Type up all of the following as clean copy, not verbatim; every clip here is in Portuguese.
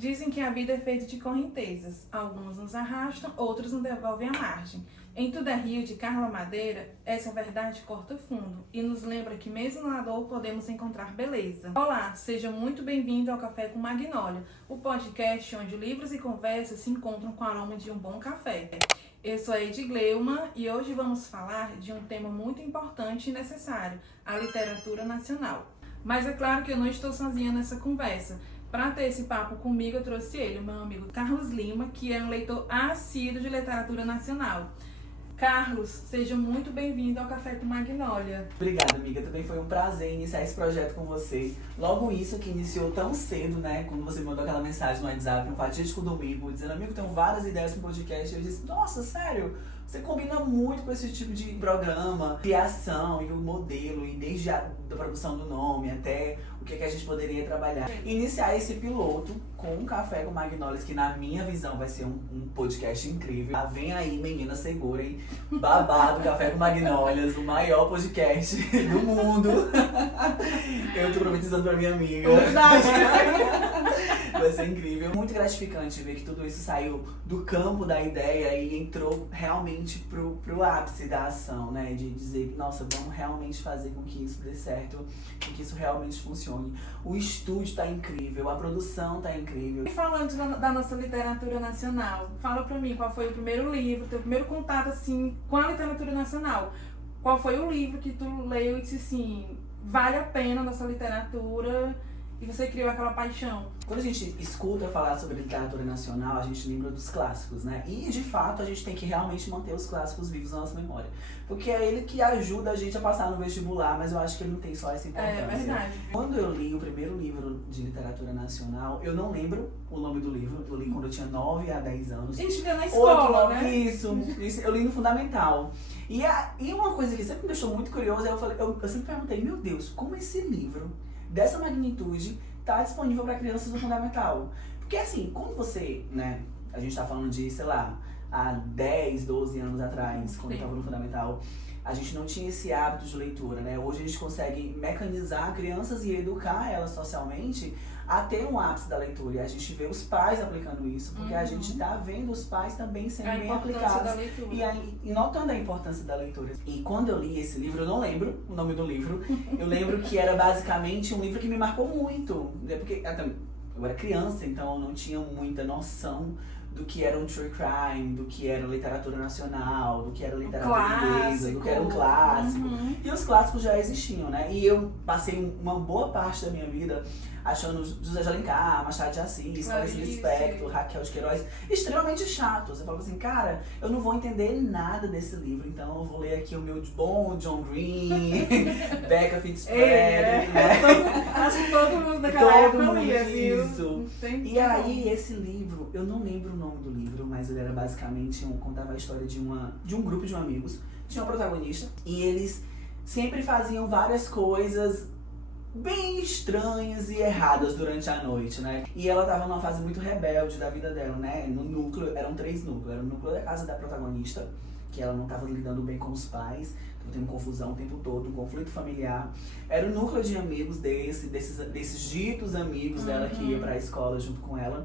Dizem que a vida é feita de correntezas. Alguns nos arrastam, outros nos devolvem à margem. Em Tudo é Rio, de Carla Madeira, essa verdade corta fundo e nos lembra que mesmo na dor podemos encontrar beleza. Olá, seja muito bem-vindo ao Café com Magnólia, o podcast onde livros e conversas se encontram com o aroma de um bom café. Eu sou a Edi Gleuma e hoje vamos falar de um tema muito importante e necessário, a literatura nacional. Mas é claro que eu não estou sozinha nessa conversa. Para ter esse papo comigo, eu trouxe ele, o meu amigo Carlos Lima, que é um leitor assíduo de literatura nacional. Carlos, seja muito bem-vindo ao Café com Magnólia. Obrigada, amiga. Também foi um prazer iniciar esse projeto com você. Logo isso que iniciou tão cedo, né? Quando você mandou aquela mensagem no WhatsApp, um fatídico domingo, dizendo, amigo, tenho várias ideias para o podcast. Eu disse, nossa, sério? Você combina muito com esse tipo de programa, criação e o modelo, e desde a da produção do nome até o que a gente poderia trabalhar. Iniciar esse piloto com um Café com Magnólias, que na minha visão vai ser um podcast incrível. Vem aí, meninas, segurem, babado, Café com Magnólias, o maior podcast do mundo. Eu tô profetizando pra minha amiga. Verdade. Vai ser incrível. Muito gratificante ver que tudo isso saiu do campo da ideia e entrou realmente pro ápice da ação, né? De dizer, nossa, vamos realmente fazer com que isso dê certo, com que isso realmente funcione. O estúdio tá incrível, a produção tá incrível. E falando da nossa literatura nacional, fala pra mim qual foi o primeiro livro, teu primeiro contato assim com a literatura nacional. Qual foi o livro que tu leu e disse assim, vale a pena a nossa literatura? E você criou aquela paixão. Quando a gente escuta falar sobre literatura nacional, a gente lembra dos clássicos, né? E, de fato, a gente tem que realmente manter os clássicos vivos na nossa memória. Porque é ele que ajuda a gente a passar no vestibular, mas eu acho que ele não tem só essa importância. É verdade. Quando eu li o primeiro livro de literatura nacional, eu não lembro o nome do livro. Eu li quando eu tinha 9 a 10 anos. A gente lê na escola, Outro, né? Isso, eu li no Fundamental. E uma coisa que sempre me deixou muito curiosa, eu sempre perguntei, meu Deus, como esse livro dessa magnitude tá disponível para crianças no Fundamental? Porque assim, quando você, né, a gente tá falando de, sei lá, há 10, 12 anos atrás, quando eu tava no Fundamental, a gente não tinha esse hábito de leitura, né? Hoje a gente consegue mecanizar crianças e educar elas socialmente a ter um ápice da leitura. E a gente vê os pais aplicando isso, porque a gente tá vendo os pais também sendo bem aplicados. E notando a importância da leitura. E quando eu li esse livro, eu não lembro o nome do livro. Eu lembro que era basicamente um livro que me marcou muito. Porque eu era criança, então eu não tinha muita noção do que era um true crime, do que era literatura nacional, do que era literatura inglesa, do que era um clássico. E os clássicos já existiam, né? E eu passei uma boa parte da minha vida achando José de Alencar, Machado de Assis, Clarice Lispector, Raquel de Queiroz extremamente chatos. Eu falava assim, cara, eu não vou entender nada desse livro, então eu vou ler aqui o meu bom John Green, Becca Fitzpatrick, né? Acho que todo mundo daquela época lia, viu? Isso. E aí, esse livro, eu não lembro o nome do livro, mas ele era basicamente contava a história de um grupo de amigos, tinha um protagonista, e eles sempre faziam várias coisas bem estranhas e erradas durante a noite, né? E ela tava numa fase muito rebelde da vida dela, né? No núcleo, eram 3 núcleos. Era o núcleo da casa da protagonista, que ela não tava lidando bem com os pais, tava tendo confusão o tempo todo, um conflito familiar. Era o núcleo de amigos desses ditos amigos dela que ia pra escola junto com ela.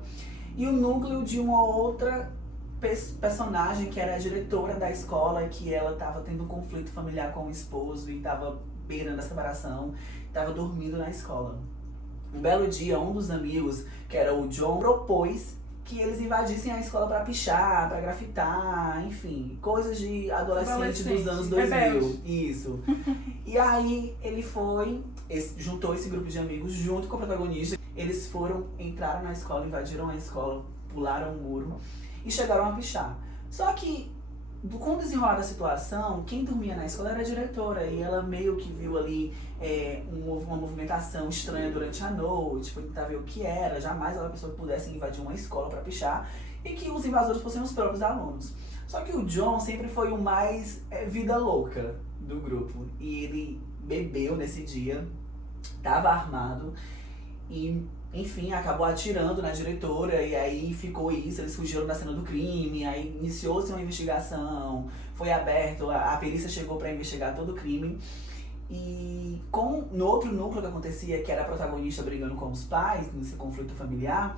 E o núcleo de uma outra personagem que era a diretora da escola, que ela tava tendo um conflito familiar com o esposo e tava beirando a separação, tava dormindo na escola. Um belo dia, um dos amigos, que era o John, propôs que eles invadissem a escola pra pichar, pra grafitar, enfim, coisas de adolescente dos anos 2000. Isso. E aí ele juntou esse grupo de amigos junto com o protagonista. Eles entraram na escola, invadiram a escola, pularam o muro e chegaram a pichar. Só que com o desenrolar da situação, quem dormia na escola era a diretora, e ela meio que viu ali uma movimentação estranha durante a noite, foi tentar ver o que era. Jamais ela pensou que pudesse invadir uma escola para pichar e que os invasores fossem os próprios alunos. Só que o John sempre foi o mais vida louca do grupo, e ele bebeu nesse dia, estava armado e, enfim, acabou atirando na diretora, e aí ficou isso, eles fugiram da cena do crime, aí iniciou-se uma investigação, foi aberto, a perícia chegou para investigar todo o crime. E no outro núcleo que acontecia, que era a protagonista brigando com os pais, nesse conflito familiar,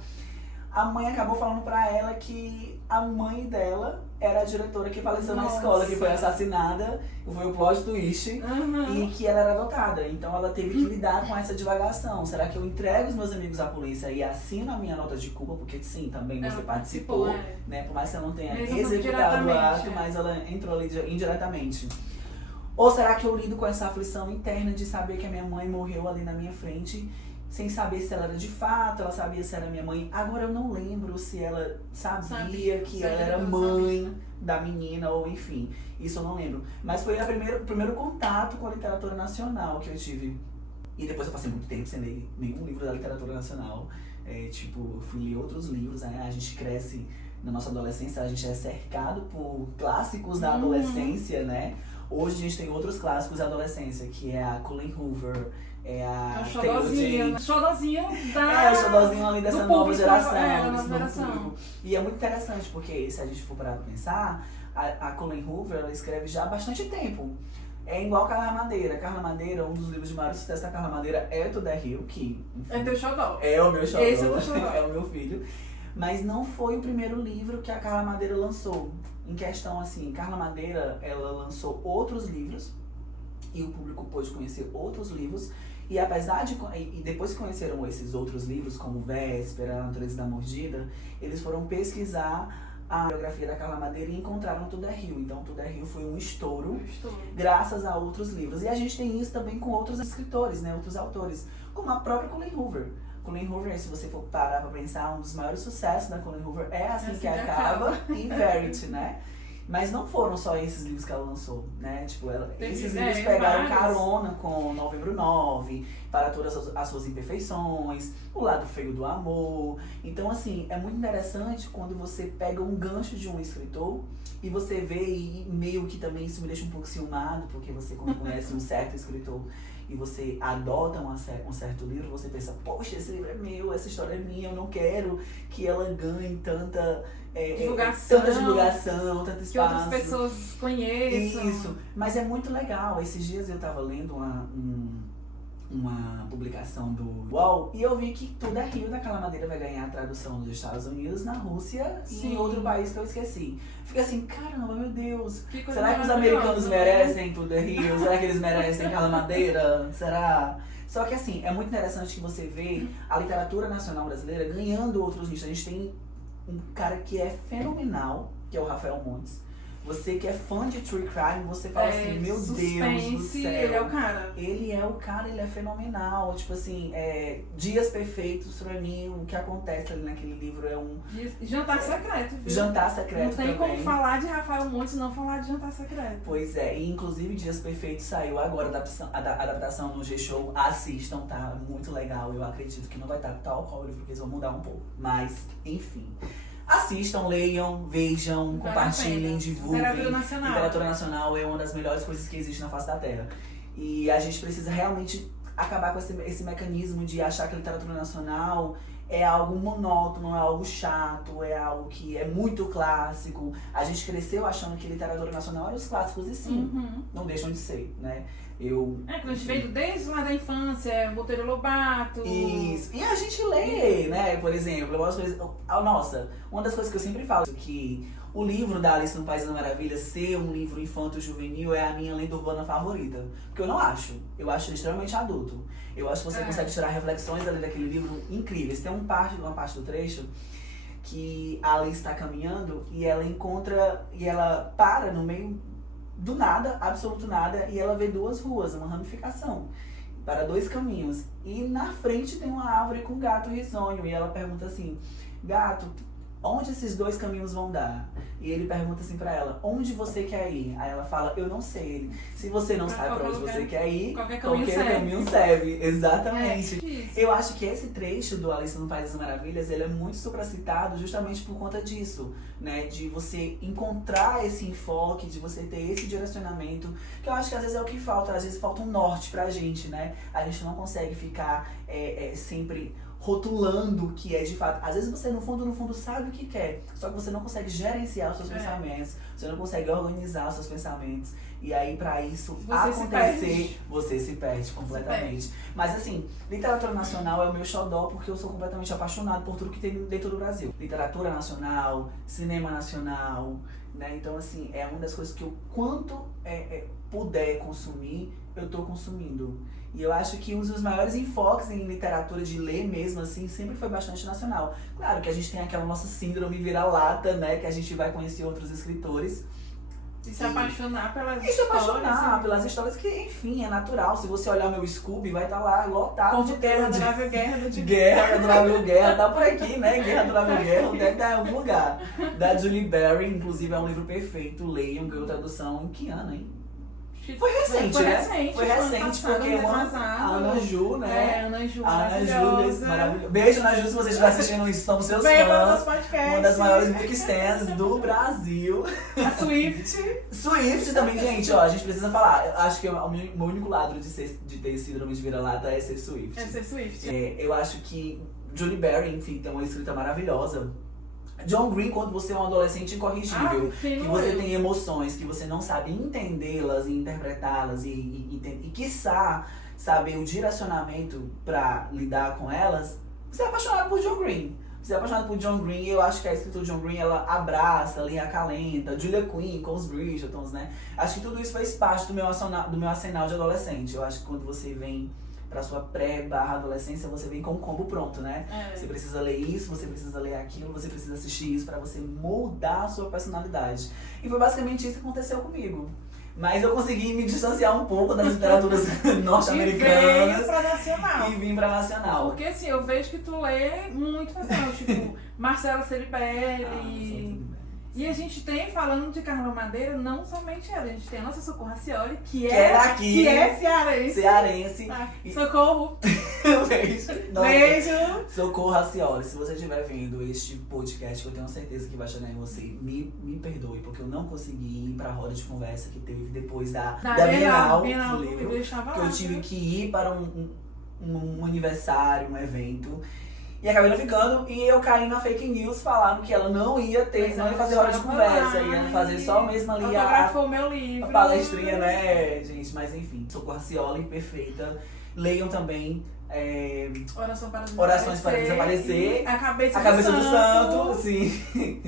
a mãe acabou falando pra ela que a mãe dela era a diretora que faleceu na Nossa. escola, que foi assassinada, foi o plot twist, e que ela era adotada. Então ela teve que lidar com essa divagação. Será que eu entrego os meus amigos à polícia e assino a minha nota de culpa? Porque sim, também você participou, né? Por mais que ela não tenha executado o ato, mas ela entrou ali indiretamente. Ou será que eu lido com essa aflição interna de saber que a minha mãe morreu ali na minha frente, sem saber se ela era de fato, ela sabia se era minha mãe. Agora eu não lembro se ela sabia que ela era mãe da menina, ou enfim. Isso eu não lembro. Mas foi o primeiro contato com a literatura nacional que eu tive. E depois eu passei muito tempo sem ler nenhum livro da literatura nacional. Tipo, fui ler outros livros, né? A gente cresce na nossa adolescência, a gente é cercado por clássicos da adolescência, né? Hoje a gente tem outros clássicos da adolescência, que é a Colleen Hoover, é a Taylor Jane. Xodózinho o xodózinho ali dessa nova geração. Nova geração. E é muito interessante, porque se a gente for parar pra pensar, a Colleen Hoover, ela escreve já há bastante tempo. É igual a Carla Madeira. Carla Madeira, um dos livros de maior sucesso da Carla Madeira é To The Hill, que enfim, é teu xodó. É o meu xodó. Esse é o xodó. É o meu filho. Mas não foi o primeiro livro que a Carla Madeira lançou. Em questão, assim, Carla Madeira, ela lançou outros livros e o público pôde conhecer outros livros. E apesar de... E depois que conheceram esses outros livros, como Véspera, A Natureza da Mordida, eles foram pesquisar a biografia da Carla Madeira e encontraram To The Hill. Então, To The Hill foi um estouro graças a outros livros. E a gente tem isso também com outros escritores, né? Outros autores, como a própria Colleen Hoover. Colleen Hoover, se você for parar pra pensar, um dos maiores sucessos da Colleen Hoover é Assim que Acaba e Verity, né? Mas não foram só esses livros que ela lançou, né? Tipo, esses livros pegaram carona com Novembro 9, Para Todas as Suas Imperfeições, O Lado Feio do Amor. Então, assim, é muito interessante quando você pega um gancho de um escritor e você vê, e meio que também isso me deixa um pouco ciumado, porque você, quando conhece um certo escritor e você adota um certo livro, você pensa, poxa, esse livro é meu, essa história é minha, eu não quero que ela ganhe tanta divulgação, tanto espaço. Que outras pessoas conheçam. Isso, mas é muito legal. Esses dias eu tava lendo uma publicação do UOL e eu vi que To The Hill da Carla Madeira vai ganhar a tradução nos Estados Unidos, na Rússia e em outro país que eu esqueci. Fiquei assim, caramba, meu Deus, será que os americanos merecem To The Hill? Será que eles merecem Carla Madeira? Será? Só que assim, é muito interessante que você vê a literatura nacional brasileira ganhando outros nichos. A gente tem um cara que é fenomenal, que é o Rafael Montes. Você que é fã de True Crime, você fala assim, meu Deus do céu. Ele é o cara. Ele é o cara, ele é fenomenal. Tipo assim, Dias Perfeitos, pra mim, o que acontece ali naquele livro é um... Jantar Secreto, viu? Jantar Secreto também. Não tem como falar de Rafael Montes e não falar de Jantar Secreto. Pois é, e inclusive Dias Perfeitos saiu agora, a adaptação no G-Show. Assistam, tá? Muito legal. Eu acredito que não vai estar tal qual o livro, porque eles vão mudar um pouco. Mas, enfim... Assistam, leiam, vejam, compartilhem, divulguem. Literatura nacional. Literatura nacional é uma das melhores coisas que existe na face da Terra. E a gente precisa realmente acabar com esse mecanismo de achar que a literatura nacional é algo monótono, é algo chato, é algo que é muito clássico. A gente cresceu achando que literatura nacional eram os clássicos e sim, não deixam de ser, né? Que a gente veio desde lá da infância, Monteiro Lobato. Isso. E a gente lê, né? Por exemplo, uma das coisas que eu sempre falo é que o livro da Alice no País das Maravilhas ser um livro infanto-juvenil é a minha lenda urbana favorita. Porque eu não acho. Eu acho ele extremamente adulto. Eu acho que você consegue tirar reflexões ali daquele livro incríveis. Tem uma parte do trecho que a Alice está caminhando e ela para no meio do nada, absoluto nada, e ela vê duas ruas, uma ramificação, para dois caminhos. E na frente tem uma árvore com gato risonho, e ela pergunta assim, gato, onde esses dois caminhos vão dar? E ele pergunta assim pra ela, onde você quer ir? Aí ela fala, eu não sei. Se você não sabe pra onde você quer ir, qualquer caminho serve. Exatamente. Eu acho que esse trecho do Alice no País das Maravilhas, ele é muito supracitado justamente por conta disso, né? De você encontrar esse enfoque, de você ter esse direcionamento, que eu acho que às vezes é o que falta, às vezes falta um norte pra gente, né? A gente não consegue ficar sempre rotulando o que é de fato. Às vezes você no fundo sabe o que quer, só que você não consegue gerenciar os seus pensamentos, você não consegue organizar os seus pensamentos. E aí, pra isso Você se acontecer, perde. você se perde completamente. Mas assim, literatura nacional é o meu xodó porque eu sou completamente apaixonado por tudo que tem dentro do Brasil. Literatura nacional, cinema nacional, né? Então, assim, é uma das coisas que eu, quanto puder consumir, eu tô consumindo. E eu acho que um dos maiores enfoques em literatura de ler mesmo, assim, sempre foi bastante nacional. Claro que a gente tem aquela nossa síndrome vira-lata, né? Que a gente vai conhecer outros escritores. E se apaixonar pelas E se apaixonar histórias. pelas histórias que, enfim, é natural. Se você olhar meu Scooby, vai estar lá lotado Como de Guerra, tema de Adorável Guerra do Guerra, Adorável Guerra, tá por aqui, né? Guerra, Adorável Guerra, deve estar em algum lugar. Da Julie Berry, inclusive é um livro perfeito, leiam, ganhou tradução em que ano, hein? Foi recente, Foi né? recente, Foi recente, porque a Ana Ju, né? Ana Ju, A Ana Ju, maravilhosa. maravilhosa. Beijo, Ana Ju, se você estiver assistindo isso, somos seus Vem para o fãs. nosso podcast. Uma das maiores bookstands do Brasil. A Swift. Swift também, gente, ó, a gente precisa falar. Eu acho que o meu único lado de ter síndrome de vira-lata é ser Swift. É ser Swift. Eu acho que Julie Berry, enfim, tem uma escrita maravilhosa. John Green, quando você é um adolescente incorrigível, que você tem emoções, que você não sabe entendê-las e interpretá-las e quiçá saber o direcionamento pra lidar com elas, você é apaixonado por John Green. Você é apaixonado por John Green e eu acho que a escritura de John Green, ela abraça, ali acalenta, Julia Quinn com os Bridgertons, né? Acho que tudo isso fez parte do meu arsenal de adolescente. Eu acho que quando você vem pra sua pré/adolescência, você vem com o combo pronto, né? Você precisa ler isso, você precisa ler aquilo, você precisa assistir isso pra você moldar a sua personalidade. E foi basicamente isso que aconteceu comigo. Mas eu consegui me distanciar um pouco das literaturas norte-americanas. E pra nacional. E vim pra nacional. Porque assim, eu vejo que tu lê muito nacional, tipo, Marcela Ceribelli. E a gente tem, falando de Carla Madeira, não somente ela, a gente tem a nossa Socorro Racioli, que é daqui, que é cearense. Cearense. Ah, Socorro! Beijo. Nossa. Beijo! Socorro Racioli, se você estiver vendo este podcast, que eu tenho certeza que vai chegar em você, me perdoe, porque eu não consegui ir pra roda de conversa que teve depois da Bienal do livro. Que eu tive que ir para um aniversário, um evento. E acabei não ficando, e eu caí na fake news falando que ela não ia ter, não ia fazer roda de conversa, ia fazer só mesmo ali autografou meu livro. a palestrinha, né, gente? Mas enfim, Socorro Racioli, perfeita. Leiam também Orações para Desaparecer. A Cabeça do Santo. Sim,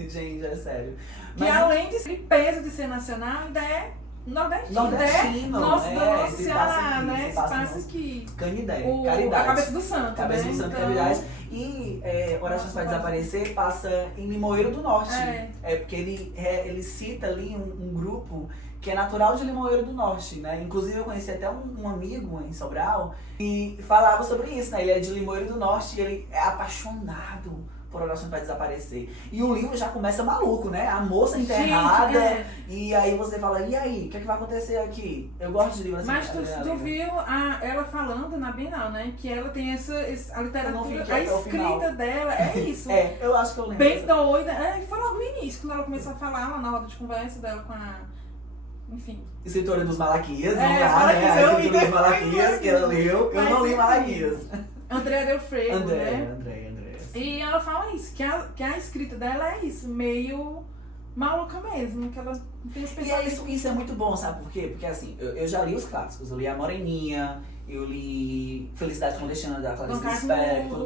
gente, é sério. Que além de ser peso de ser nacional, ainda é nordestino. Nosso se Ceará, passa aqui, né? se passa Passa aqui. Canidé, A Caridade. Cabeça do Santo, Cabeça né? do Santo, Então, Caridade. E Orações para Desaparecer passa em Limoeiro do Norte. Porque ele cita ali um grupo que é natural de Limoeiro do Norte, né? Inclusive eu conheci até um amigo em Sobral e falava sobre isso, né? Ele é de Limoeiro do Norte e ele é apaixonado por Orações para Desaparecer. E o livro já começa maluco, né? A moça enterrada. Gente, E aí você fala, e aí? O que é que vai acontecer aqui? Eu gosto de livros assim. Mas tu viu ela falando na Bienal, né? Que ela tem a literatura, a escrita dela é isso. Eu acho que eu lembro. Bem doida. Foi logo no início, quando ela começou a falar lá na roda de conversa dela com a... Enfim. Escritora dos Malaquias, vamos lá, Malaquias, né? A escritora dos Malaquias, que ela leu. Eu não li Malaquias. Andréa Del Freire, né? Andréa. E ela fala isso, que a escrita dela é isso, meio maluca mesmo, que ela tem esse pensamento. E isso é muito bom, sabe por quê? Porque assim, eu já li os clássicos, eu li A Moreninha, eu li Felicidade Clandestina da Clarice Lispector,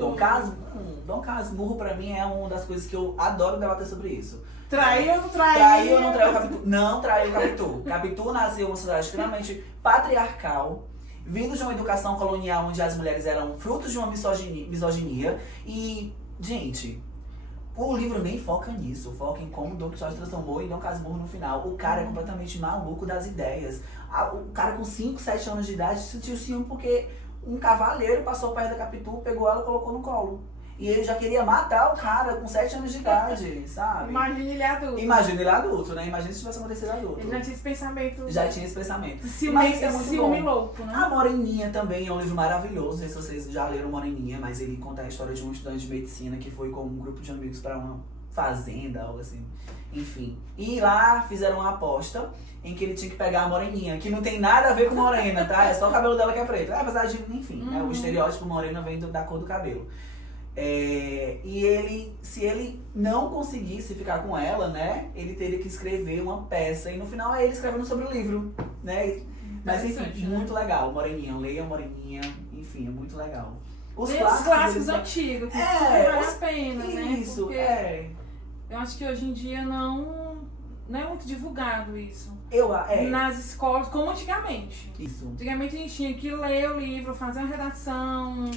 Dom Casmurro pra mim é uma das coisas que eu adoro debater sobre isso. Traiu ou não traiu? Traiu ou não traiu o Capitu? Não traiu o Capitu. Capitu nasceu em uma sociedade extremamente patriarcal, vindo de uma educação colonial onde as mulheres eram frutos de uma misoginia. E, gente, o livro nem foca nisso. Foca em como Don Quixote transformou em Dom Casmurro no final. O cara é completamente maluco das ideias. O cara com 5, 7 anos de idade sentiu ciúme porque um cavaleiro passou perto da Capitu, pegou ela e colocou no colo. E ele já queria matar o cara com 7 anos de idade, sabe? Imagina ele adulto. Imagina ele adulto, né? Imagina se tivesse acontecido adulto. Ele já tinha esse pensamento. Já tinha esse pensamento. Mas é muito ciúme louco, né? A Moreninha também é um livro maravilhoso. Não sei se vocês já leram Moreninha, mas ele conta a história de um estudante de medicina que foi com um grupo de amigos para uma fazenda, algo assim. Enfim. E lá fizeram uma aposta em que ele tinha que pegar a Moreninha, que não tem nada a ver com morena, tá? É só o cabelo dela que é preto. Apesar de, enfim, né? O estereótipo morena vem da cor do cabelo. E ele, se ele não conseguisse ficar com ela, né, ele teria que escrever uma peça e no final é ele escrevendo sobre o livro. né? Mas enfim, Interessante, né? muito legal. Moreninha, leia Moreninha, enfim, é muito legal. Os clássicos eles- antigos, que É, super vale os- a pena, né? Isso, Porque eu acho que hoje em dia não é muito divulgado isso. Nas escolas, como antigamente. Isso. Antigamente a gente tinha que ler o livro, fazer a redação,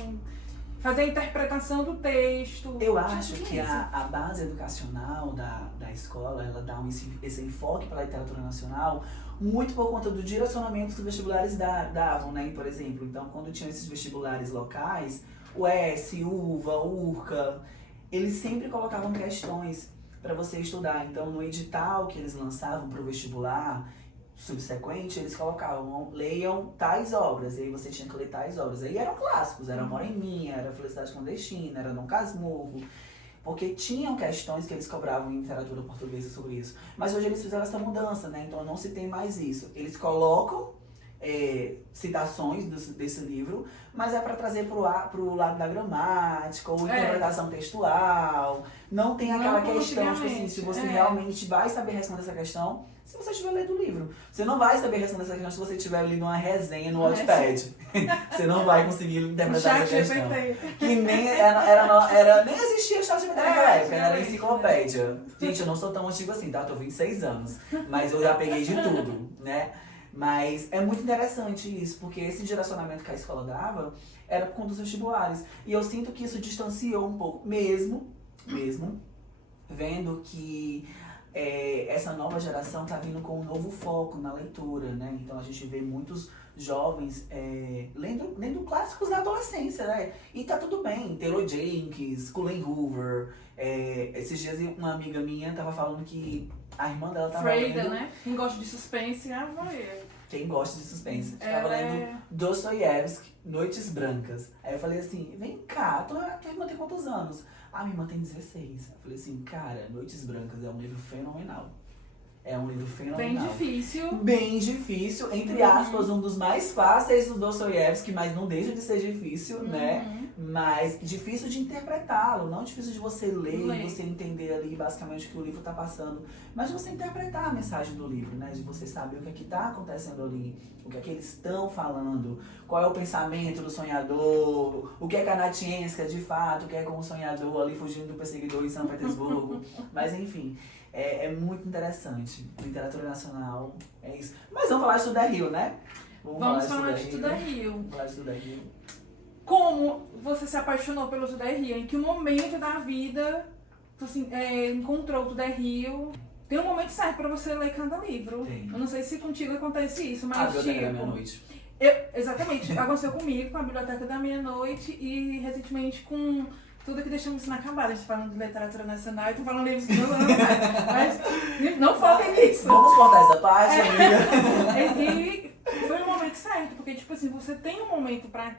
fazer a interpretação do texto. Eu Tinha acho tudo que isso. a base educacional da escola, ela dá esse enfoque para a literatura nacional muito por conta do direcionamento que os vestibulares davam, né? Por exemplo, então quando tinham esses vestibulares locais, o ES, UVA, URCA, eles sempre colocavam questões para você estudar. Então no edital que eles lançavam para o vestibular subsequente, eles colocavam, leiam tais obras, e aí você tinha que ler tais obras. Aí eram clássicos, era Moreninha, era Felicidade Clandestina, era Dom Casmurro, porque tinham questões que eles cobravam em literatura portuguesa sobre isso. Mas hoje eles fizeram essa mudança, né? Então não se tem mais isso. Eles colocam citações desse livro, mas é para trazer pro lado da gramática ou interpretação textual. Não tem aquela questão, tipo assim, se você realmente vai saber responder essa questão se você estiver lendo o livro. Você não vai saber responder essa questão se você estiver lendo uma resenha no Wattpad. Você não vai conseguir interpretar essa questão. Que nem nem existia ChatGPT naquela época, era enciclopédia. Gente, eu não sou tão antigo assim, tá? Eu tô 26 anos, mas eu já peguei de tudo, né? Mas é muito interessante isso, porque esse direcionamento que a escola dava era por conta dos vestibulares. E eu sinto que isso distanciou um pouco, mesmo vendo que essa nova geração tá vindo com um novo foco na leitura, né? Então a gente vê muitos jovens lendo clássicos da adolescência, né? E tá tudo bem, Taylor Jenkins, Colleen Hoover. Esses dias uma amiga minha tava falando que a irmã dela tava Freida, lendo... né? Quem gosta de suspense, vai. Quem gosta de suspense. Tava lendo Dostoiévski, Noites Brancas. Aí eu falei assim, vem cá, tua irmã tem quantos anos? Ah, minha irmã tem 16. Eu falei assim, cara, Noites Brancas é um livro fenomenal. É um livro fenomenal. Bem difícil, entre aspas, um dos mais fáceis do Dostoiévski, mas não deixa de ser difícil, né? Mas difícil de interpretá-lo, não difícil de você ler e você entender ali basicamente o que o livro tá passando, mas de você interpretar a mensagem do livro, né? De você saber o que é que tá acontecendo ali, o que é que eles estão falando, qual é o pensamento do sonhador, o que é Kanatienska de fato, o que é como sonhador ali fugindo do perseguidor em São Petersburgo, mas enfim. É muito interessante. Literatura nacional, é isso. Mas vamos falar de Tudo é Rio, né? Vamos falar de Tudo é Rio. Vamos falar de Tudo é Rio. Como você se apaixonou pelo Tudo é Rio? Em que momento da vida você encontrou Tudo é Rio? Tem um momento certo pra você ler cada livro. Tem. Eu não sei se contigo acontece isso, mas A Biblioteca da Meia-Noite. Exatamente. Aconteceu comigo com a Biblioteca da Meia-Noite e recentemente com Tudo Que Deixamos Inacabado. A gente tá falando de literatura nacional e tô falando livros que não lembro mais. Mas não foquem nisso. Vamos cortar essa parte, amiga. E foi no momento certo, porque tipo assim, você tem um momento pra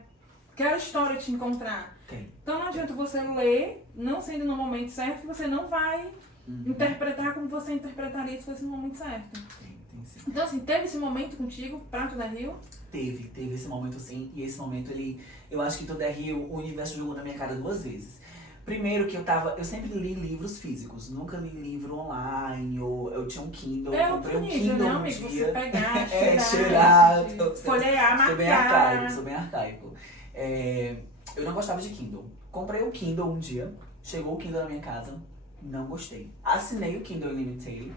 aquela história te encontrar. Tem. Então não adianta você ler, não sendo no momento certo, que você não vai interpretar como você interpretaria se fosse no momento certo. Tem sim. Então assim, teve esse momento contigo pra Tudo é Rio? Teve esse momento sim, e esse momento eu acho que Tudo é Rio, o universo jogou na minha cara 2 vezes. Primeiro que eu sempre li livros físicos, nunca li livro online, ou eu tinha um Kindle, eu comprei um Kindle né, um amigo? dia. Você pegar, cheirar, folhear, marcar. Sou bem arcaico. Eu não gostava de Kindle. Comprei o Kindle um dia, chegou o Kindle na minha casa, não gostei. Assinei o Kindle Unlimited,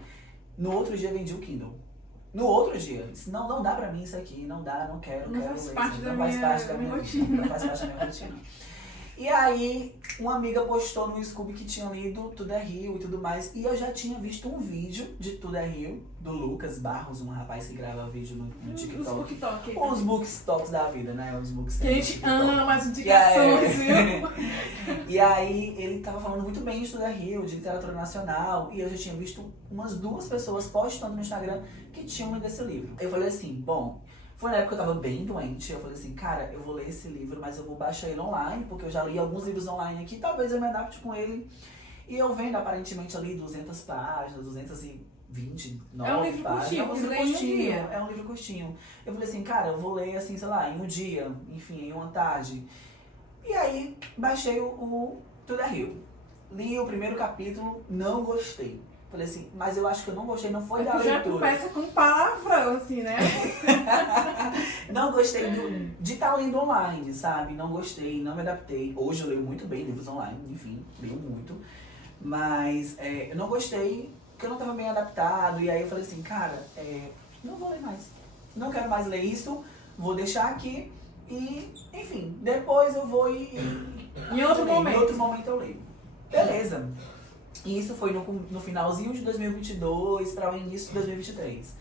no outro dia vendi o Kindle. No outro dia, disse, não dá pra mim isso aqui, não dá, não quero ler. Não faz parte da minha rotina. Não faz parte da minha rotina. E aí, uma amiga postou no Scooby que tinha lido Tudo é Rio e tudo mais. E eu já tinha visto um vídeo de Tudo é Rio, do Lucas Barros, um rapaz que grava vídeo no TikTok. Os bookstoks da vida, né? Os books que a gente ama as indicações, viu? E aí, ele tava falando muito bem de Tudo é Rio, de literatura nacional. E eu já tinha visto umas 2 pessoas postando no Instagram que tinham lido esse livro. Eu falei assim, bom... Foi na época que eu tava bem doente, eu falei assim, cara, eu vou ler esse livro, mas eu vou baixar ele online, porque eu já li alguns livros online aqui, talvez eu me adapte com ele. E eu vendo aparentemente ali 200 páginas, 229 É um livro páginas. curtinho, você lê em um dia. É um livro curtinho. Eu falei assim, cara, eu vou ler assim, sei lá, em um dia, enfim, em uma tarde. E aí, baixei o Tudo é Rio. Li o primeiro capítulo, não gostei. Falei assim, mas eu acho que eu não gostei, não foi da Já leitura. começa com palavrão, assim, né? Não gostei de estar lendo online, sabe? Não gostei, não me adaptei. Hoje eu leio muito bem livros online, enfim, leio muito. Mas eu não gostei, porque eu não estava bem adaptado. E aí eu falei assim, cara, não vou ler mais. Não quero mais ler isso, vou deixar aqui. E, enfim, depois eu vou Em outro momento. Em outro momento eu leio. Beleza. E isso foi no finalzinho de 2022 para o início de 2023.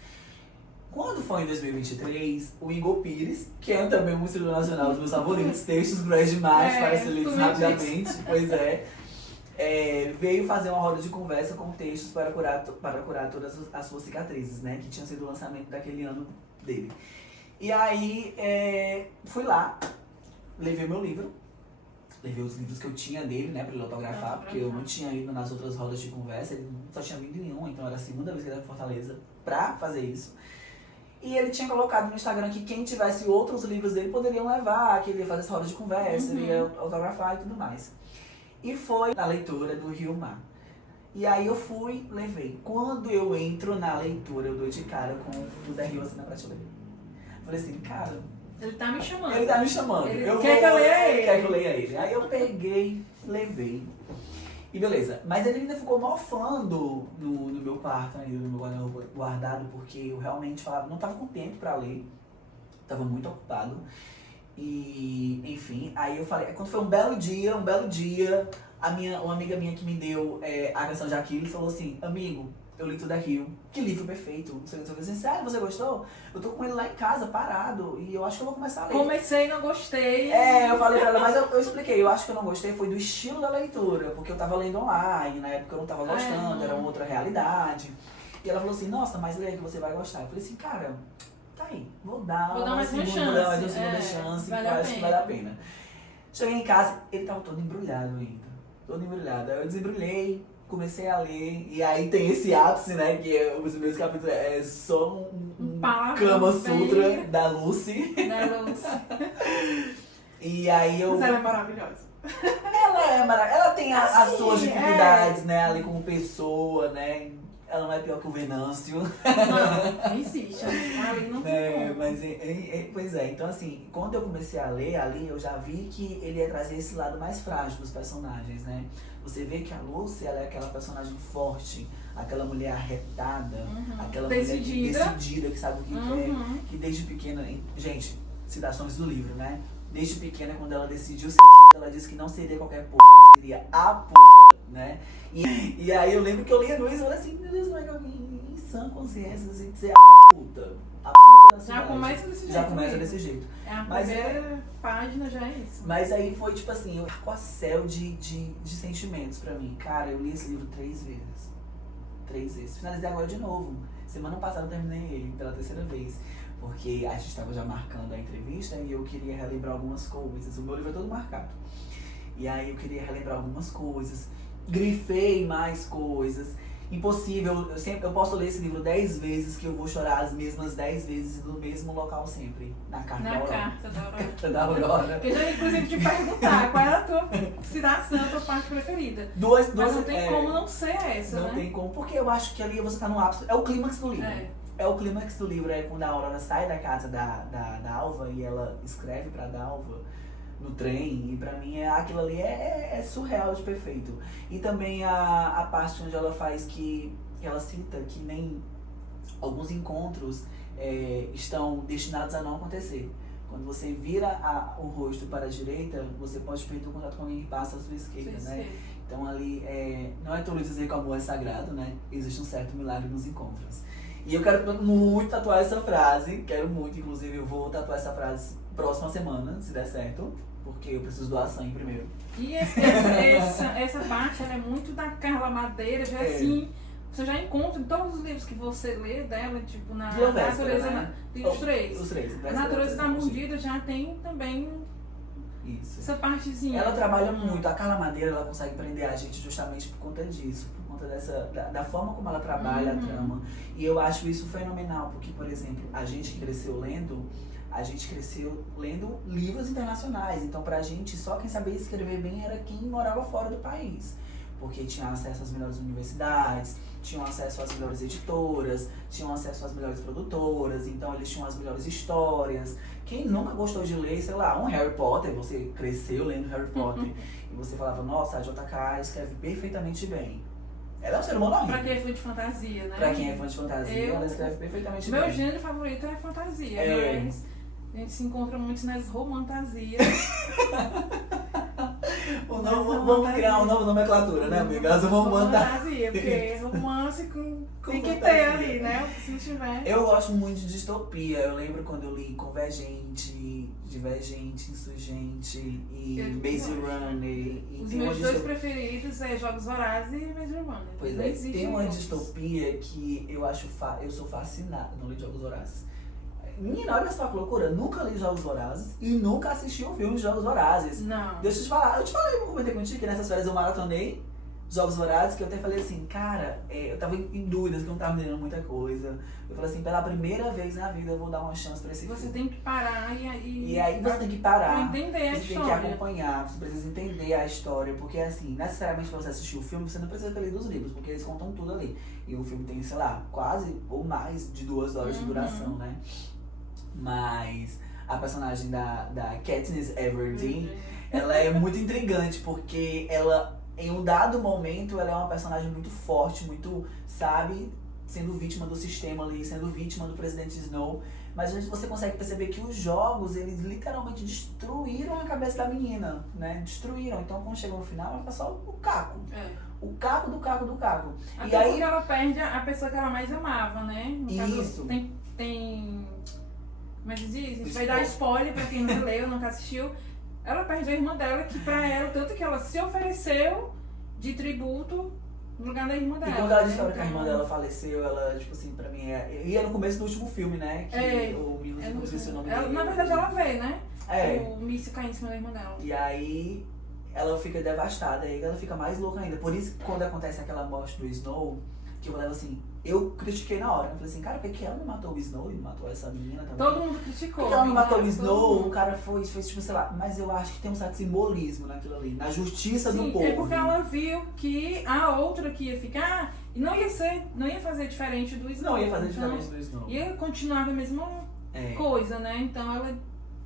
Quando foi em 2023, o Igor Pires, que é também um escritor nacional dos meus favoritos, textos cruéis demais para ser lidos rapidamente, pois veio fazer uma roda de conversa com textos para curar todas as suas cicatrizes, né? Que tinha sido o lançamento daquele ano dele. E aí, fui lá, levei meu livro, levei os livros que eu tinha dele, né, pra ele autografar, porque eu não tinha ido nas outras rodas de conversa, ele só tinha vindo em uma, então era a segunda vez que ele era em Fortaleza pra fazer isso. E ele tinha colocado no Instagram que quem tivesse outros livros dele poderiam levar, que ele ia fazer essa roda de conversa, ele ia autografar e tudo mais. E foi na leitura do Rio Mar. E aí eu fui, levei. Quando eu entro na leitura, eu dou de cara com o da Rio assim na prateleira. Falei assim, cara... Ele tá me chamando. Ele tá me chamando. Ele eu quer que eu leia ele. Quer que eu leia ele. Aí eu peguei, levei. E beleza. Mas ele ainda ficou mofando no meu quarto, ainda no meu guarda-roupa guardado, porque eu realmente falava, não tava com tempo pra ler. Tava muito ocupado. E, enfim, aí eu falei, quando foi um belo dia, uma amiga minha que me deu a canção de Aquiles falou assim, amigo, eu li tudo aquilo, que livro perfeito. Não sei o que, assim, sério, você gostou? Eu tô com ele lá em casa, parado, e eu acho que eu vou começar a ler. Comecei, não gostei. Eu falei pra ela, mas eu expliquei, eu acho que eu não gostei, foi do estilo da leitura, porque eu tava lendo online, na época eu não tava gostando, era uma outra realidade. E ela falou assim, nossa, mas leia que você vai gostar. Eu falei assim, cara, tá aí, vou dar mais uma chance. Vou dar mais uma segunda chance, vale eu acho que vale a pena. Cheguei em casa, ele tava todo embrulhado ainda, todo embrulhado. Aí eu desembrulhei, comecei a ler, e aí tem esse ápice, né, que os meus capítulos é só um Kama Sutra da Lucy. Da Lucy. E aí eu... Mas ela é maravilhosa. Ela é maravilhosa, ela tem as suas dificuldades, né, ali como pessoa, né, ela não é pior que o Venâncio. Não insiste, ali não tem como. Mas, pois é, então assim, quando eu comecei a ler ali, eu já vi que ele ia trazer esse lado mais frágil dos personagens, né? Você vê que a Lucy, ela é aquela personagem forte, aquela mulher arretada, aquela decidida. mulher decidida, que sabe o que quer, que desde pequena, gente, citações do livro, né? Desde pequena, quando ela decidiu ser puta, ela disse que não seria qualquer puta, ela seria a puta, né? E aí eu lembro que eu lia no isso e falei assim, meu Deus, como é que alguém em sã consciência assim, dizer a puta da cidade. Já começa desse jeito. Já começa desse jeito. A primeira página já é isso. Mas aí foi tipo assim, um arcoacéu de sentimentos pra mim. Cara, eu li esse livro 3 vezes. 3 vezes. Finalizei agora de novo. Semana passada eu terminei ele pela 3ª vez. Porque a gente estava já marcando a entrevista e eu queria relembrar algumas coisas. O meu livro é todo marcado. E aí eu queria relembrar algumas coisas. Grifei mais coisas. Impossível, eu posso ler esse livro 10 vezes que eu vou chorar as mesmas 10 vezes no mesmo local sempre. Na Carta da Aurora. Carta da Aurora. Eu já inclusive te perguntar qual é a tua citação, a tua parte preferida. Duas, mas não tem como não ser essa, não né? Não tem como, porque eu acho que ali você tá no ápice. É o clímax do livro. É o clímax do livro, é quando a Aurora sai da casa da Alva e ela escreve pra Dalva no trem, e pra mim aquilo ali é surreal de perfeito. E também a parte onde ela faz que ela cita que nem alguns encontros estão destinados a não acontecer. Quando você vira o rosto para a direita, você pode perder o contato com alguém que passa à sua esquerda, né? Então ali, não é tolo dizer que o amor é sagrado, né? Existe um certo milagre nos encontros. E eu quero muito tatuar essa frase, quero muito, inclusive eu vou tatuar essa frase próxima semana, se der certo. Porque eu preciso doar sangue primeiro. E essa parte ela é muito da Carla Madeira, já assim, você já encontra em todos os livros que você lê dela, tipo na Natureza, né? Os três. A Natureza da Mordida já tem também essa partezinha. Ela trabalha muito, a Carla Madeira ela consegue prender a gente justamente por conta disso, por conta da forma como ela trabalha a trama. E eu acho isso fenomenal, porque, por exemplo, a gente cresceu lendo livros internacionais. Então, pra gente, só quem sabia escrever bem era quem morava fora do país. porque tinha acesso às melhores universidades, tinham acesso às melhores editoras, tinham acesso às melhores produtoras, então eles tinham as melhores histórias. Quem nunca gostou de ler, sei lá, um Harry Potter, você cresceu lendo Harry Potter, e você falava, nossa, a J.K. escreve perfeitamente bem. Ela é um ser humano horrível. Pra quem é fã de fantasia, né? Pra quem é fã de fantasia, ela escreve perfeitamente bem. Meu gênero favorito é fantasia, mas a gente se encontra muito nas romantasias. Vamos criar uma nova nomenclatura, né, amiga? Vamos mandar. Fantasia, porque romance tem que ter ali, né? Se tiver. Eu gosto muito de distopia. Eu lembro quando eu li Convergente, Divergente, Insurgente e Maze Runner. Os meus dois preferidos é Jogos Vorazes e Maze Runner. Pois é, tem uma distopia que eu acho eu sou fascinado. Não li Jogos Vorazes. Menina, olha só que loucura, nunca li Jogos Vorazes e nunca assisti um filme de Jogos Vorazes. Não. Deixa eu te falar, eu comentei contigo que nessas férias eu maratonei Jogos Vorazes, que eu até falei assim, cara, eu tava em dúvidas, que eu não tava entendendo muita coisa. Eu falei assim, pela primeira vez na vida eu vou dar uma chance pra esse filme. Você tem que parar e aí você tem que parar. Pra entender a você história. Tem que acompanhar, você precisa entender a história, porque assim, necessariamente pra você assistir o filme, você não precisa ter lido os livros, porque eles contam tudo ali. E o filme tem, sei lá, quase ou mais de 2 horas de duração, né? Mas a personagem da Katniss Everdeen, ela é muito intrigante, porque ela, em um dado momento, ela é uma personagem muito forte, muito, sabe, sendo vítima do sistema ali, sendo vítima do presidente Snow. Mas você consegue perceber que os jogos, eles literalmente destruíram a cabeça da menina, né? Destruíram. Então, quando chega no final, ela tá só o caco. O caco do caco do caco. Até e aí porque ela perde a pessoa que ela mais amava, né? No isso. Caso, tem... Mas diz, a gente vai dar spoiler pra quem não leu, nunca assistiu. Ela perde a irmã dela, que pra ela, tanto que ela se ofereceu de tributo no lugar da irmã dela. E quando ela descobre que a irmã dela faleceu, ela, tipo assim, pra mim E é no começo do último filme, né? Que o Milos, não sei se o nome dele. Na verdade, ela vê, né? O míssil cai em cima da irmã dela. E aí ela fica devastada, e aí ela fica mais louca ainda. Por isso que quando acontece aquela morte do Snow, que eu falei assim, eu critiquei na hora. Eu falei assim, cara, por que ela não matou o Snow e matou essa menina também? Todo mundo criticou. Por que ela não matou o Snow? O cara fez tipo, sei lá. Mas eu acho que tem um certo simbolismo naquilo ali, na justiça do povo. É porque ela viu que a outra que ia ficar não ia fazer diferente do Snow. Não ia fazer diferente do Snow. Ia continuar a mesma coisa, né? Então ela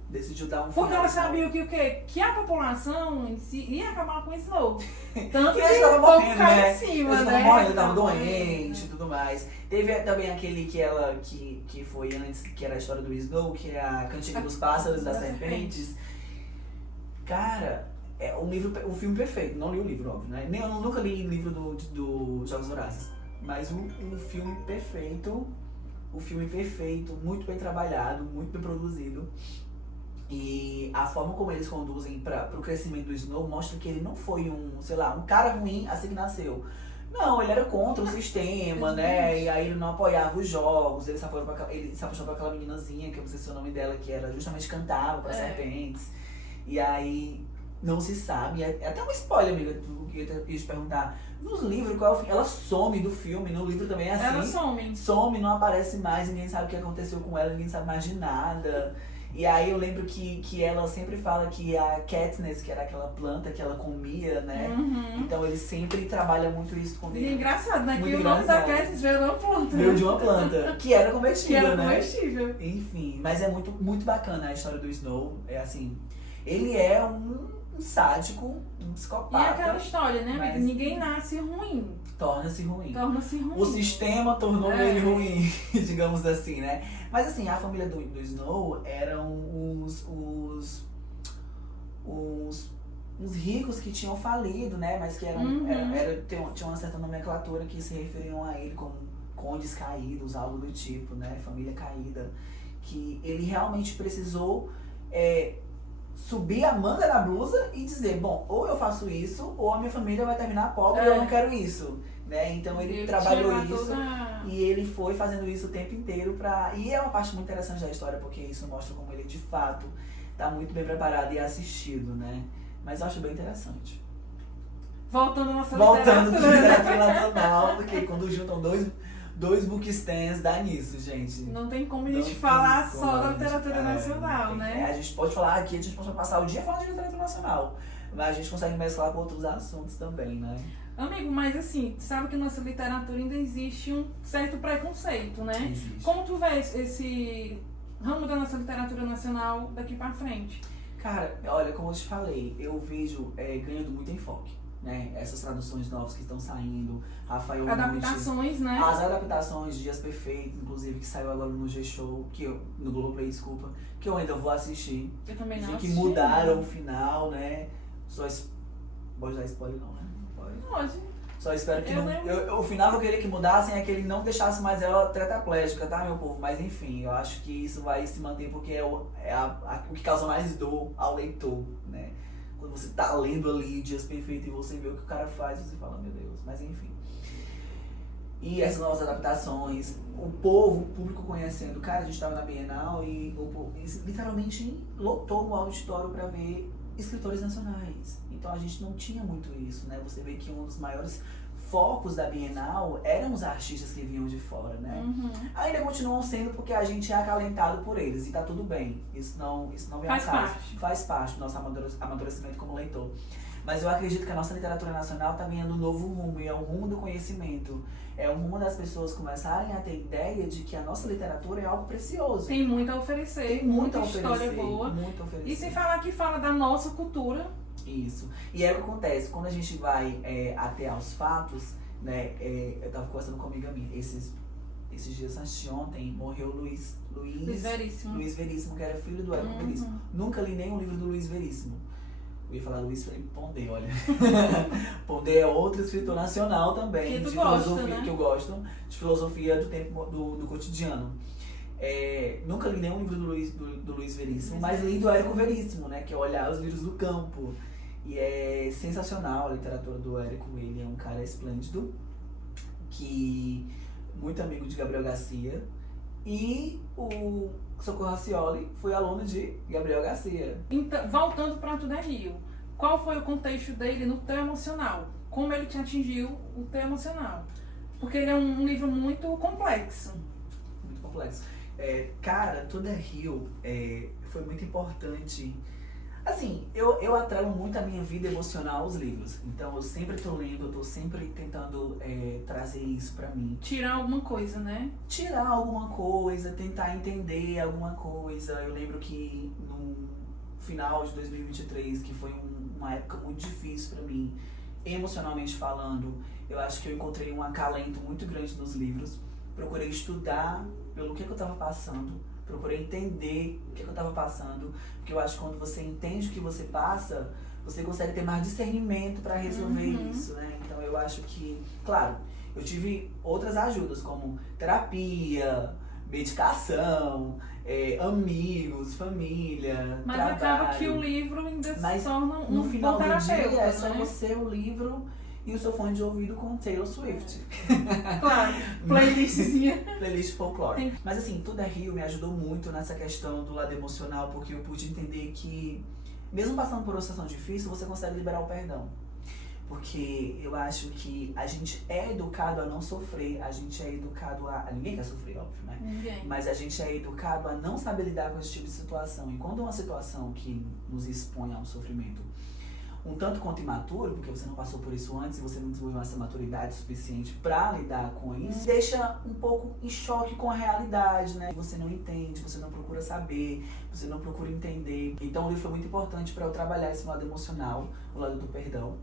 decidiu dar um porque final. Ela sabia que o quê? Que a população em si ia acabar com o Snow. Tanto que ele tava morrendo, né? em cima, ele né? tava morrendo, ele tava doente e tudo mais. Teve também aquele que foi antes, que era a história do Snow, que é a Cantiga dos Pássaros, das Serpentes. Cara, o filme perfeito. Não li o livro, óbvio, né? Eu nunca li o livro do Jogos Vorazes. Mas o filme perfeito. O filme perfeito, muito bem trabalhado, muito bem produzido. E a forma como eles conduzem pro crescimento do Snow mostra que ele não foi um cara ruim assim que nasceu. Não, ele era contra o sistema, né? E aí ele não apoiava os jogos, ele se apaixonou por aquela meninazinha, que eu não sei se é o nome dela, que era justamente cantava para serpentes. E aí não se sabe, é até um spoiler, amiga, que eu ia te perguntar. Nos livros, qual é o fim? Ela some do filme, no livro também é assim. Ela some. Some, não aparece mais, ninguém sabe o que aconteceu com ela, ninguém sabe mais de nada. E aí eu lembro que ela sempre fala que a Katniss, que era aquela planta que ela comia, né? Então ele sempre trabalha muito isso com ele. E é engraçado, né? Que o nome da Katniss veio de uma planta. Veio de uma planta, que era comestível, né? Comestível. Enfim, mas é muito, muito bacana a história do Snow. É assim, ele é um sádico, um psicopata. E é aquela história, né? Mas ninguém nasce ruim. Torna-se ruim. O sistema tornou ele ruim, digamos assim, né? Mas assim, a família do Snow eram os ricos que tinham falido, né? Mas que tinha uma certa nomenclatura que se referiam a ele como condes caídos, algo do tipo, né? Família caída. Que ele realmente precisou subir a manga da blusa e dizer, bom, ou eu faço isso, ou a minha família vai terminar pobre e eu não quero isso. Né? Então ele trabalhou isso e ele foi fazendo isso o tempo inteiro e é uma parte muito interessante da história, porque isso mostra como ele de fato tá muito bem preparado e assistido, né? Mas eu acho bem interessante. Voltando à nossa literatura nacional, porque quando juntam dois bookstands dá nisso, gente. Não tem como a gente falar só da literatura nacional, né? A gente pode falar aqui, a gente pode passar o dia falando de literatura nacional, mas a gente consegue mesclar com outros assuntos também, né? Amigo, mas assim, sabe que nossa literatura ainda existe um certo preconceito, né? Existe. Como tu vê esse ramo da nossa literatura nacional daqui pra frente? Cara, olha, como eu te falei, eu vejo ganhando muito enfoque, né? Essas traduções novas que estão saindo, Rafael Monte, Adaptações, né? as adaptações de Dias Perfeitos, inclusive, que saiu agora no G-Show, no Globoplay, desculpa, que eu ainda vou assistir. Eu também não Dizem que assisti. mudaram o final, né? Pode dar spoiler não, né? Não pode. Pode. Só espero que Eu não. lembro. O final que eu queria que mudassem é que ele não deixasse mais ela tetraplégica, tá, meu povo? Mas enfim, eu acho que isso vai se manter porque é o que causa mais dor ao leitor, né? Quando você tá lendo ali Dias Perfeitos e você vê o que o cara faz, você fala, meu Deus, mas enfim. E essas novas adaptações, o público conhecendo. Cara, a gente tava na Bienal e literalmente lotou o auditório pra ver escritores nacionais. Então a gente não tinha muito isso, né? Você vê que um dos maiores focos da Bienal eram os artistas que vinham de fora, né? Uhum. Ainda continuam sendo porque a gente é acalentado por eles e tá tudo bem. Isso não vem ao Faz caso. parte. Faz parte do nosso amadurecimento como leitor. Mas eu acredito que a nossa literatura nacional tá ganhando um novo rumo, e é o rumo do conhecimento. É o rumo das pessoas começarem a ter ideia de que a nossa literatura é algo precioso. Tem muito a oferecer, Tem muito muita a oferecer, história boa. muito a oferecer. E sem falar que fala da nossa cultura. Isso. E é o que acontece, quando a gente vai até aos fatos, né, eu tava conversando com uma amiga minha, esses dias antes de ontem, morreu Luiz Veríssimo, que era filho do Érico Veríssimo. Nunca li nenhum livro do Luiz Veríssimo. Eu ia falar Luiz Felipe Pondé, olha. Pondé é outro escritor nacional também, que de gosta, filosofia, né? que eu gosto, de filosofia do tempo do cotidiano. Nunca li nenhum livro do Luiz Veríssimo, mas li do Érico Veríssimo, né? Que é Olhar os Lírios do Campo. E é sensacional a literatura do Érico, ele é um cara esplêndido, muito amigo de Gabriel Garcia. E o Socorro Racioli foi aluno de Gabriel Garcia. Então, voltando para Tudo é Rio, qual foi o contexto dele no teu emocional? Como ele te atingiu o teu emocional? Porque ele é um livro muito complexo. Muito complexo. Cara, Tudo é Rio foi muito importante. Assim, eu atrelo muito a minha vida emocional aos livros. Então eu sempre tô lendo, eu tô sempre tentando trazer isso pra mim. Tirar alguma coisa, né? Tirar alguma coisa, tentar entender alguma coisa. Eu lembro que no final de 2023, que foi uma época muito difícil pra mim, emocionalmente falando, eu acho que eu encontrei um acalento muito grande nos livros. Procurei estudar pelo que eu tava passando. Procurei entender o que eu tava passando, porque eu acho que quando você entende o que você passa, você consegue ter mais discernimento para resolver isso, né? Então eu acho que, claro, eu tive outras ajudas, como terapia, medicação, amigos, família, Mas trabalho. acaba que o livro ainda se torna um no final bom do dia terapeuta, é só né? você, o livro e o seu fone de ouvido com Taylor Swift. Claro, playlistzinha. Playlist folclore. Mas assim, Tudo é Rio me ajudou muito nessa questão do lado emocional, porque eu pude entender que, mesmo passando por uma situação difícil, você consegue liberar o perdão. Porque eu acho que a gente é educado a não sofrer, a gente é educado a... Ninguém quer sofrer, óbvio, né? Ninguém. Mas a gente é educado a não saber lidar com esse tipo de situação. E quando é uma situação que nos expõe a um sofrimento um tanto quanto imaturo, porque você não passou por isso antes e você não desenvolveu essa maturidade suficiente pra lidar com isso, deixa um pouco em choque com a realidade, né? Você não entende, você não procura saber, você não procura entender. Então o livro foi muito importante pra eu trabalhar esse lado emocional, o lado do perdão,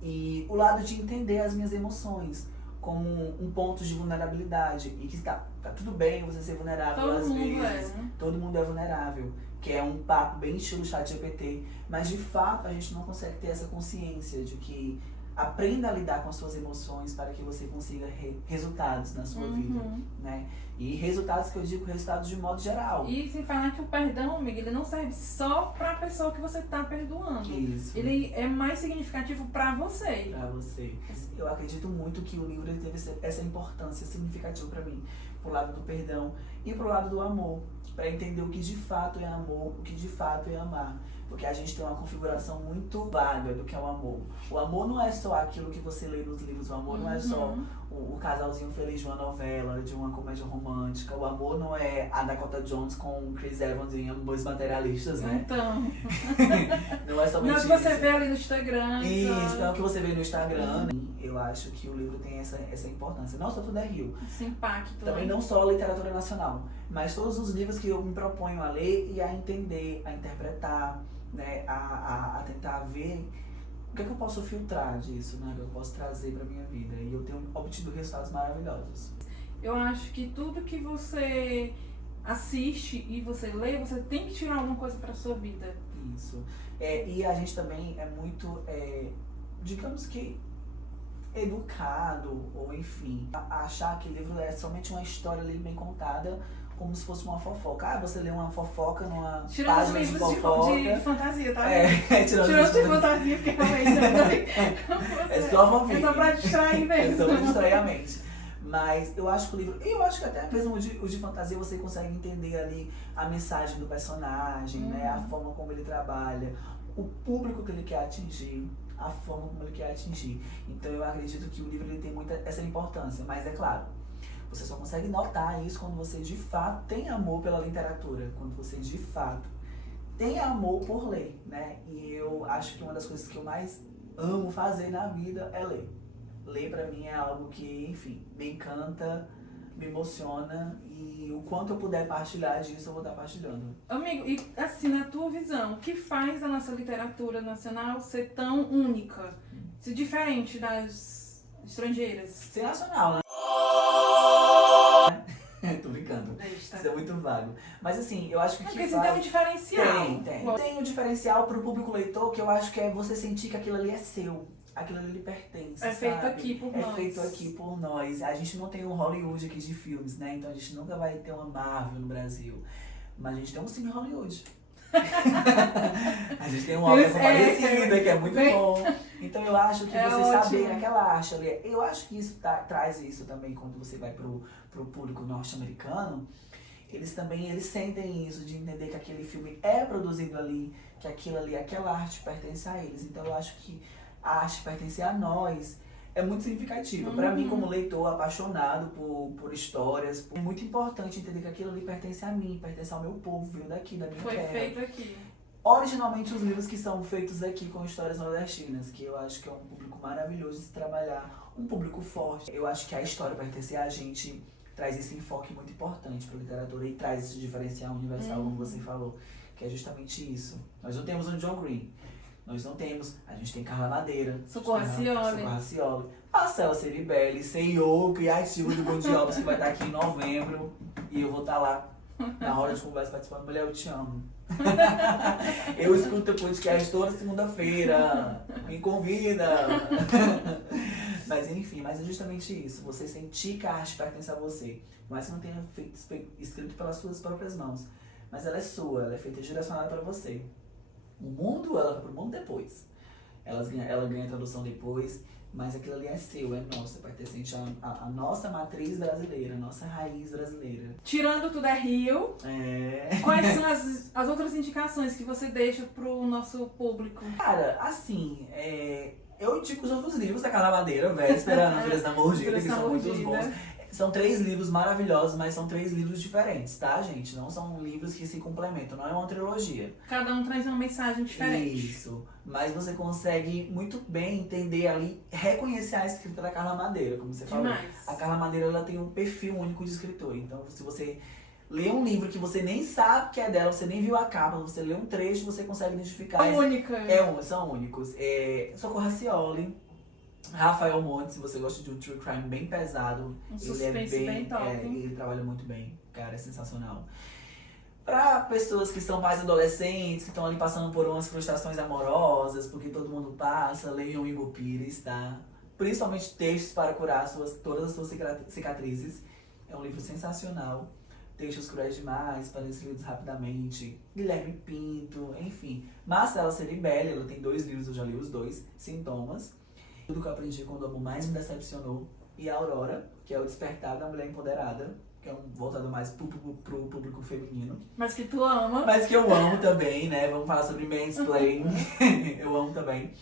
e o lado de entender as minhas emoções como um ponto de vulnerabilidade, e que tá tudo bem você ser vulnerável às vezes. Né? Todo mundo é vulnerável, que é um papo bem estilo ChatGPT, mas de fato a gente não consegue ter essa consciência de que aprenda a lidar com as suas emoções para que você consiga resultados na sua vida, né? E resultados que eu digo, resultados de modo geral. E sem falar que o perdão, amiga, ele não serve só pra pessoa que você tá perdoando. Isso. Ele é mais significativo pra você. Pra você. Eu acredito muito que o livro ele teve essa importância significativa pra mim. pro lado do perdão e pro lado do amor, para entender o que de fato é amor, o que de fato é amar. Porque a gente tem uma configuração muito vaga do que é o amor. O amor não é só aquilo que você lê nos livros, o amor não é só o casalzinho feliz de uma novela, de uma comédia romântica. O amor não é a Dakota Jones com o Chris Evans em Amores Materialistas, né? Então. Não é somente não, que você isso. vê ali no Instagram. Isso, não é o que você vê no Instagram. Eu acho que o livro tem essa importância. Não só Tudo é Rio. Esse impacto. Também não só a literatura nacional, mas todos os livros que eu me proponho a ler e a entender, a interpretar, né, a tentar ver o que é que eu posso filtrar disso, né, o que eu posso trazer pra minha vida. E eu tenho obtido resultados maravilhosos. Eu acho que tudo que você assiste e você lê, você tem que tirar alguma coisa pra sua vida. Isso. E a gente também é muito, digamos que, educado, ou enfim, achar que livro é somente uma história ali bem contada, como se fosse uma fofoca. Ah, você lê uma fofoca numa tirando página os de livros fofoca. de fantasia, tá? Tirando de fantasia, porque realmente é só fofinho. É só pra distrair mesmo. É só pra distrair a mente. Mas eu acho que o livro, eu acho que até mesmo os de fantasia você consegue entender ali a mensagem do personagem, né? A forma como ele trabalha, o público que ele quer atingir, a forma como ele quer atingir. Então eu acredito que o livro ele tem muita essa importância, mas é claro, você só consegue notar isso quando você de fato tem amor pela literatura, quando você de fato tem amor por ler, né? E eu acho que uma das coisas que eu mais amo fazer na vida é ler. Ler pra mim é algo que, enfim, me encanta, me emociona e o quanto eu puder partilhar disso eu vou estar partilhando. Amigo, e assim, na tua visão, o que faz a nossa literatura nacional ser tão única, ser diferente das estrangeiras? Ser nacional, né? Tô brincando. Deixa. Isso é muito vago. Mas assim, eu acho que Porque assim, tem um diferencial. Tem um diferencial pro público leitor que eu acho que é você sentir que aquilo ali é seu. Aquilo ali lhe pertence, É feito sabe? aqui por nós. É feito aqui por nós. A gente não tem um Hollywood aqui de filmes, né? Então a gente nunca vai ter uma Marvel no Brasil. Mas a gente tem um Cine Hollywood. A gente tem uma obra parecida, que é muito bom. Então eu acho que você saber aquela arte ali. Eu acho que isso traz isso também quando você vai pro público norte-americano. Eles sentem isso, de entender que aquele filme é produzido ali, que aquilo ali, aquela arte pertence a eles. Então eu acho que a arte pertencer a nós é muito significativa. Pra mim, como leitor apaixonado por histórias, é muito importante entender que aquilo ali pertence a mim, pertence ao meu povo, veio daqui, da minha terra. Foi feito aqui. Originalmente, os livros que são feitos aqui com histórias nordestinas, que eu acho que é um público maravilhoso de se trabalhar, um público forte. Eu acho que a história pertencer a gente traz esse enfoque muito importante pra literatura e traz esse diferencial universal, como você falou, que é justamente isso. Nós não temos um John Green. Nós não temos, a gente tem Carla Madeira, Socorro Racioli, Marcela Ceribelli, CEO criativo do Bom Diobras, que vai estar aqui em novembro. E eu vou estar lá na hora de conversa participando. Mulher, eu te amo. Eu escuto o podcast toda segunda-feira. Me convida. Mas enfim, mas é justamente isso. Você sentir que a arte pertence a você. Mas que não tenha escrito pelas suas próprias mãos. Mas ela é sua, ela é feita direcionada para você. O mundo, ela vai pro mundo depois. Ela ganha a tradução depois, mas aquilo ali é seu, é nosso, é pertencente à nossa matriz brasileira, à nossa raiz brasileira. Tirando Tudo é Rio, quais são as outras indicações que você deixa pro nosso público? Cara, assim, eu indico os outros livros da Carla Madeira, Véspera, Natureza da Mordida, que são muito bons. São 3 livros maravilhosos, mas são 3 livros diferentes, tá, gente? Não são livros que se complementam, não é uma trilogia. Cada um traz uma mensagem diferente. Isso. Mas você consegue muito bem entender ali, reconhecer a escrita da Carla Madeira, como você falou. A Carla Madeira, ela tem um perfil único de escritor. Então, se você lê um livro que você nem sabe que é dela, você nem viu a capa, você lê um trecho, você consegue identificar. É única. São únicos. Socorro Racioli. Rafael Montes, se você gosta de um true crime bem pesado, um suspense bem top. Ele trabalha muito bem, cara, é sensacional. Pra pessoas que são mais adolescentes, que estão ali passando por umas frustrações amorosas, porque todo mundo passa, leiam Igor Pires, tá? Principalmente textos para curar todas as suas cicatrizes. É um livro sensacional. Textos cruéis demais, para ser lidos rapidamente. Guilherme Pinto, enfim. Marcela Ceribelli, ela tem 2 livros, eu já li os 2, Sintomas. Tudo que eu aprendi quando o amor mais me decepcionou. e Aurora, que é o Despertar da Mulher Empoderada, que é voltado mais pro público feminino. Mas que tu ama. Mas que eu amo também, né? Vamos falar sobre mansplaining. Eu amo também.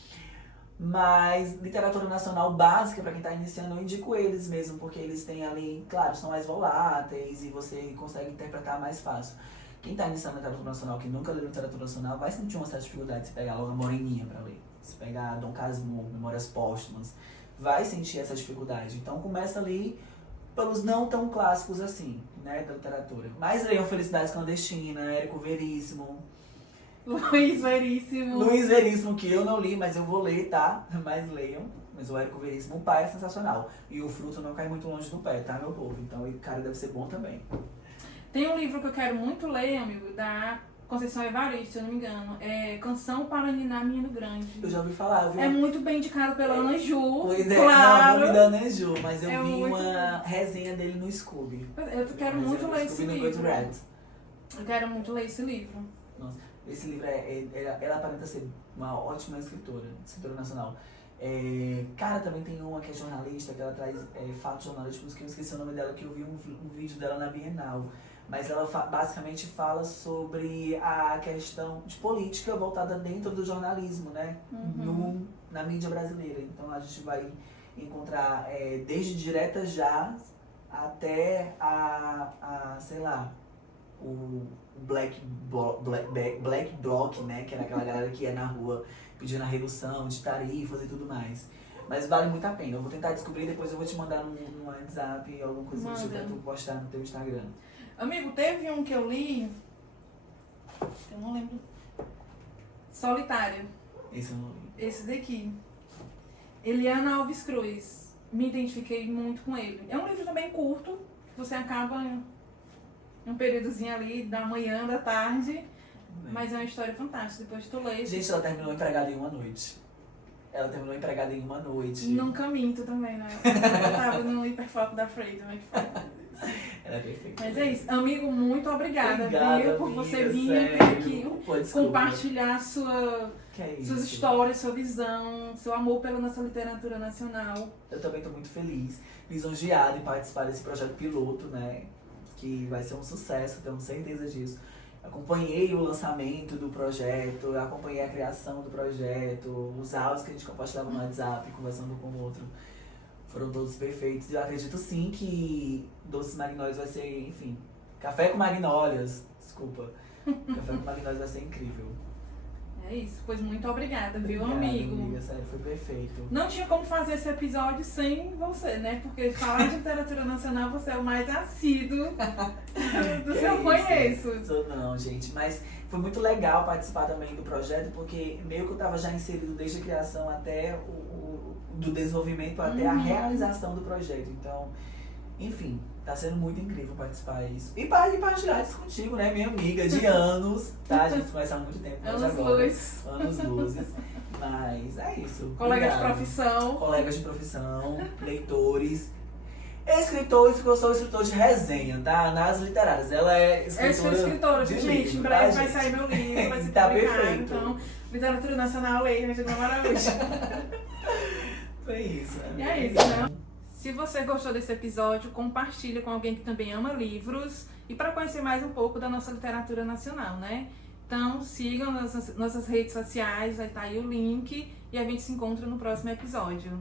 Mas literatura nacional básica, pra quem tá iniciando, eu indico eles mesmo, porque eles têm ali, claro, são mais voláteis e você consegue interpretar mais fácil. Quem tá iniciando literatura nacional, que nunca leu literatura nacional, vai sentir uma certa dificuldade se pegar logo a Moreninha pra ler. Se pegar Dom Casmurro, Memórias Póstumas, vai sentir essa dificuldade. Então começa ali pelos não tão clássicos assim, né, da literatura. Mas leiam Felicidade Clandestina, Érico Veríssimo. Luiz Veríssimo. Luiz Veríssimo, que eu não li, mas eu vou ler, tá? Mas leiam. Mas o Érico Veríssimo, o pai é sensacional. E o fruto não cai muito longe do pé, tá, meu povo? Então o cara deve ser bom também. Tem um livro que eu quero muito ler, amigo, da Conceição Evaristo, se eu não me engano. É Canção para Ninar Menino Grande. Eu já ouvi falar, eu vi É muito bem indicado pela Ana Ju, Pois é, claro. não, não vi da Ana Ju, mas eu É vi muito uma resenha dele no Scooby. Eu quero muito ler esse no livro. Goodreads. Eu quero muito ler esse livro. Nossa, esse livro, ela aparenta ser uma ótima escritora nacional. Cara, também tem uma que é jornalista, que ela traz fatos jornalísticos, que eu esqueci o nome dela, que eu vi um vídeo dela na Bienal. Mas ela basicamente fala sobre a questão de política voltada dentro do jornalismo, né? Na mídia brasileira. Então a gente vai encontrar desde Direta Já até sei lá, o Black Bloc, né? Que era aquela galera que ia na rua pedindo a redução de tarifas e tudo mais. Mas vale muito a pena. Eu vou tentar descobrir, depois eu vou te mandar no WhatsApp alguma coisa do tipo pra tu postar no teu Instagram. Amigo, teve um que eu li, eu não lembro, Solitária. Esse eu não li. Esse daqui. Eliana Alves Cruz. Me identifiquei muito com ele. É um livro também curto, que você acaba em um períodozinho ali, da manhã, da tarde, mas é uma história fantástica, depois tu lê. Gente, ela terminou empregada em uma noite. Ela terminou empregada em uma noite. Nunca minto também, né? Eu tava no hiperfoco da Freida, mas foi. Ela é perfeita. Mas é isso. Amigo, muito obrigada, viu? Por amiga, você vir sério. aqui Pô, desculpa. compartilhar Que é isso? suas histórias, sua visão, seu amor pela nossa literatura nacional. Eu também tô muito feliz, lisonjeado em participar desse projeto piloto, né? Que vai ser um sucesso, tenho certeza disso. Acompanhei o lançamento do projeto, acompanhei a criação do projeto, os áudios que a gente compartilhava no WhatsApp, conversando com o outro. Foram todos perfeitos. E eu acredito sim que Doces Magnólias vai ser, enfim, Café com Magnólias, desculpa. Café com Magnólias vai ser incrível. É isso, pois muito obrigada, viu, Obrigado, amigo? amiga, sério, foi perfeito. Não tinha como fazer esse episódio sem você, né? Porque falar de literatura nacional, você é o mais assíduo do que eu conheço. Sou não, gente, mas foi muito legal participar também do projeto, porque meio que eu tava já inserido desde a criação até do desenvolvimento até a realização do projeto. Então, enfim, tá sendo muito incrível participar disso. E partilhar isso contigo, né, minha amiga, de anos, tá? A gente conhece há muito tempo, mas Anos agora. luz. Anos luzes. Mas é isso. Colegas de Obrigado. profissão. Colegas de profissão, leitores. Escritores, porque eu sou escritor de resenha, tá? Nas literárias. Ela é Eu sou escritora escritora, de gente. livro, Em breve tá, vai gente? sair meu livro, vai ser Tá publicado. perfeito. Então, literatura nacional, leia, vai ser uma maravilha. Foi isso. E é isso, né? Se você gostou desse episódio, compartilha com alguém que também ama livros e para conhecer mais um pouco da nossa literatura nacional, né? Então sigam nossas redes sociais, vai estar aí o link e a gente se encontra no próximo episódio.